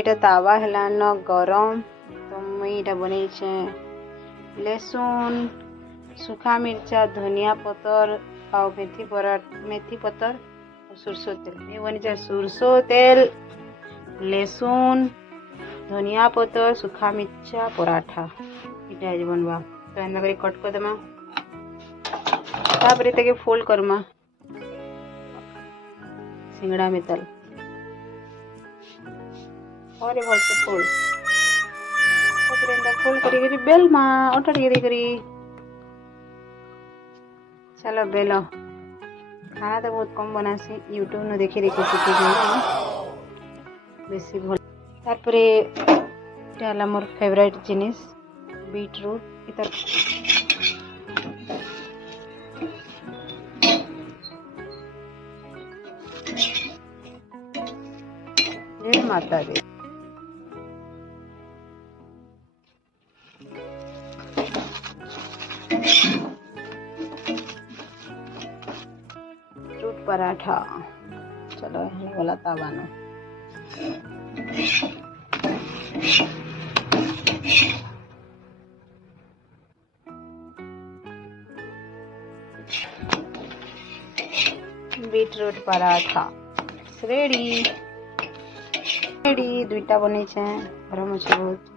एटा तावा हेलान गरम तो मुई एटा बनै छे लहसुन सुखा मिर्चा धनिया पतर और मेथी पतर और सुरसो तेल ये बनी छे सुरसो तेल लहसुन धनिया पतर सुखा मिर्चा पराठा इटा आज बनवा तो एना करी कट कर देमा तापरे तेके फोल्ड करमा सिंगड़ा में तल और ये भलसे फोल्ड फोल्ड करी बेल मा अटा टिके करी चलो बेलो खाना तो बहुत कम बनासी यूट्यूब न देखी देखी सीखी बेसी भल तारपरे एटा मोर फेवरेट जिनिस बीटरूट इतर जय माता दी फ्रूट पराठा चलो ये वाला तावानो बीटरूट पराठा रेडी दुईटा बनी छे गरम अच्छे बहुत।